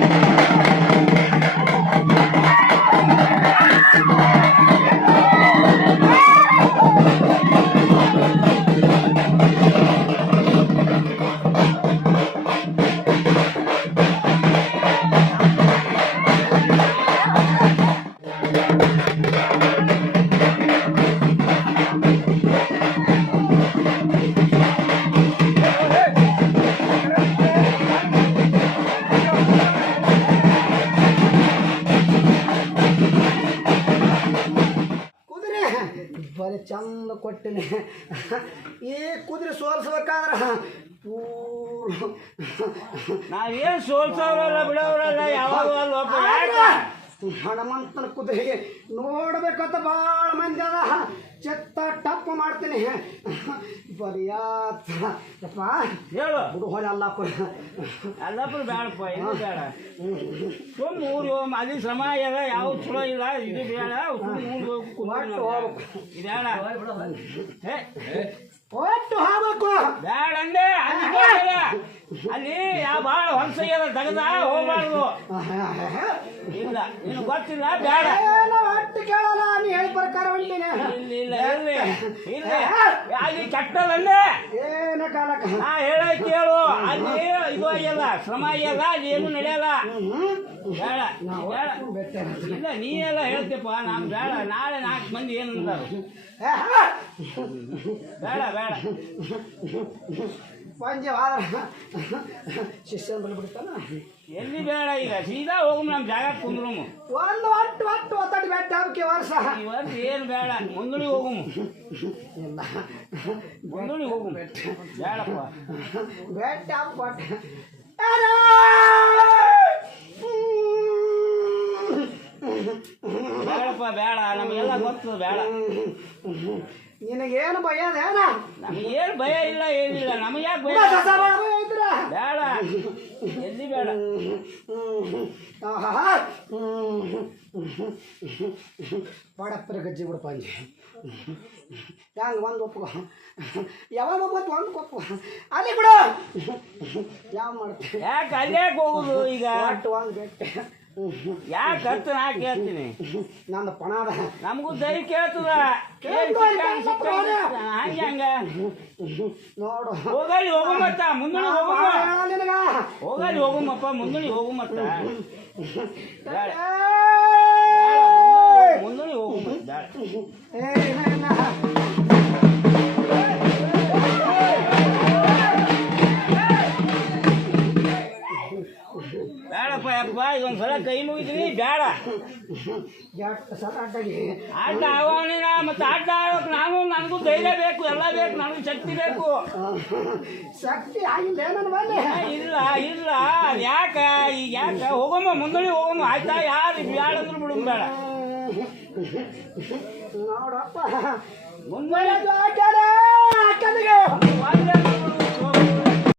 ಕುದುರೆ ಚಂದ ಕೊಟ್ಟಿನಿ. ಈ ಕುದುರೆ ಸೋಲ್ಸ್ಬೇಕಾದ್ರ ಪೂರ್ ನಾವೇನ್ ಸೋಲ್ಸವ್ರಲ್ಲ ಬಿಡೋರಲ್ಲ ಯಾವಾಗ ಹನುಮಂತನ ಕುದುರೆಗೆ ನೋಡ್ಬೇಕಂತ ಭಾಳ ಮಂದಿ ಅದ. ಚೆತ್ತ ಟಪ್ ಮಾಡ್ತೀನಿ. ಬರಿಯಾತ. ಯಪ್ಪ ಹೇಳು. ಬಿಡು ಹೋದ ಅಲ್ಲಪ್ಪ ಅಲ್ಲಪ್ಪ ಬೇಡಪ್ಪ ಇದು ಬೇಡ ಸುಮ್ ಊರು ಅಲ್ಲಿ ಶ್ರಮ ಆಗ್ಯದ ಯಾವ ಚಲೋ ಇಲ್ಲ ಇದು ಬೇಡ. ಬೇಡ. ಹೇ. ಒಟ್ಟು ಹೋಗ್ಬೇಕು. ಬೇಡ ಅಂದೆ. ಅಲ್ಲಿ ಅಲ್ಲಿ ಯಾವ ಭಾಳ ಹೊಂಸ ಇದೆ ತೆಗೆದ ಹೋಗ್ಬಾರ್ದು. ಇಲ್ಲ ನಿನ್ ಗೊತ್ತಿಲ್ಲ ಬೇಡ. ಏನ ಒಟ್ಟು ಕೇಳಲ್ಲ ನೀ ಹೇಳಿ ಪ್ರಕಾರ ಹೊಂಟೀನಿ ಇಲ್ಲ ಇಲ್ಲ ಇರ್ಲಿ. ಇರ್ಲಿ. ಅಲ್ಲಿ ಕೆಟ್ಟಲ್ಲಂದೆ ಏನ ಕಾಲಕ್ಕ ನಾ ಹೇಳ ಕೇಳು. ಅಲ್ಲಿ ಇದು ಆಗ್ಯದ ಶ್ರಮ ಆಗ್ಯದ ಅಲ್ಲಿ ಏನು ನಡೆಯಲ್ಲ. ಬೇಡ ಬೇಡ. ಇಲ್ಲ ನೀ ಎಲ್ಲ ಹೇಳ್ತೀಪ್ಪ ನಾನು ಬೇಡ. ನಾಳೆ ನಾಲ್ಕು ಮಂದಿ ಏನು ಬೇಡ ಬೇಡ. ಬೇಡ ವಾರ. ಶಿಷ್ಯನ್ ಬಲ್ಲಿ ಬಿಡ್ತಾನ? ಎಲ್ಲಿ ಬೇಡ ಈಗ ಸೀದಾ ಹೋಗು ನಮ್ಮ ಜಾಗ ಕುಂದ್ರು ಒಂದು ಒಟ್ಟು ಒಟ್ಟು ಒತ್ತಡಿ ಬೆಟ್ಟ ಹಬ್ಬಕ್ಕೆ ವರ್ಷ. ಇವತ್ತು ಏನು ಬೇಡ ಮುಂದುಳಿ ಹೋಗು ಇಲ್ಲ. ಮುಂದುಳಿ ಹೋಗು ಬೇಡಪ್ಪ. ಬೆಟ್ಟ ಹಬ್ಬ ಬೇಡಪ್ಪ ಬೇಡ ನಮಗೆಲ್ಲ ಗೊತ್ತು ಬೇಡ. ನಿನಗೇನು ಭಯದೇನ ನಮ್ಗೆ ಏನು? ಭಯ ಇಲ್ಲ ಏನಿಲ್ಲ. ನಮಗೆ ಯಾಕೆ ಭಯ? ಕಸ ಭಯ ಐತ್ರ ಬೇಡ. ಎಲ್ಲಿ ಬೇಡ? ಬಡಪ್ಪರ ಗಜ್ಜಿ ಬಿಡಪ್ಪ ಅಂಜಿ ಹ್ಯಾಂಗ ಒಂದು ಒಪ್ಪು? ಯಾವಾಗ ಒಪ್ಪತ್ತು ಒಂದು ಕೊಪ್ಪು? ಅಲ್ಲಿ ಬಿಡು. ಯಾವ ಮಾಡ್ತೀವಿ ಯಾಕೆ ಅಲ್ಲೇ ಹೋಗುದು ಈಗ? ಒಟ್ಟು ಒಂದು ಬೆಟ್ಟ ಯಾಕೆ ಹತ್ತು ನಾ ಕೇಳ್ತೀನಿ. ನನ್ನ ಪಣ ಅದ. ನಮಗೂ ದೈ ಕೇಳ್ತದ. ಹಂಗೆ ಹಂಗ. ನೋಡು. ಹೋಗಲಿ ಹೋಗು ಮತ್ತ ಮುಂದುಳಿ ಹೋಗು ಹೋಗಲಿ ಹೋಗುಮಪ್ಪ. ಮುಂದುಳಿ ಹೋಗು ಬೇಡಪ್ಪ ಇದೊಂದು ಸಲ ಕೈ ಮುಗಿತೀನಿ ಬೇಡ ಆಟ ಆಗೋಣ ಮತ್ತೆ ಆಟ ಆಡೋಕೆ ನಾನು ನನಗೂ ಧೈರ್ಯ ಬೇಕು ಎಲ್ಲ ಬೇಕು ನನಗೂ ಶಕ್ತಿ ಬೇಕು. ಶಕ್ತಿ ಆಗಿಲ್ಲ ಇಲ್ಲ ಇಲ್ಲ ಯಾಕೆ? ಈಗ ಯಾಕೆ? ಹೋಗಮ್ಮ ಮುಂದಳಿ ಹೋಗಮ್ಮ. ಆಯ್ತಾ? ಯಾರು ಬೇಡ ಅಂದ್ರು ಬಿಡು ಬೇಡ. ನೋಡಪ್ಪ. ಮುಂದೆ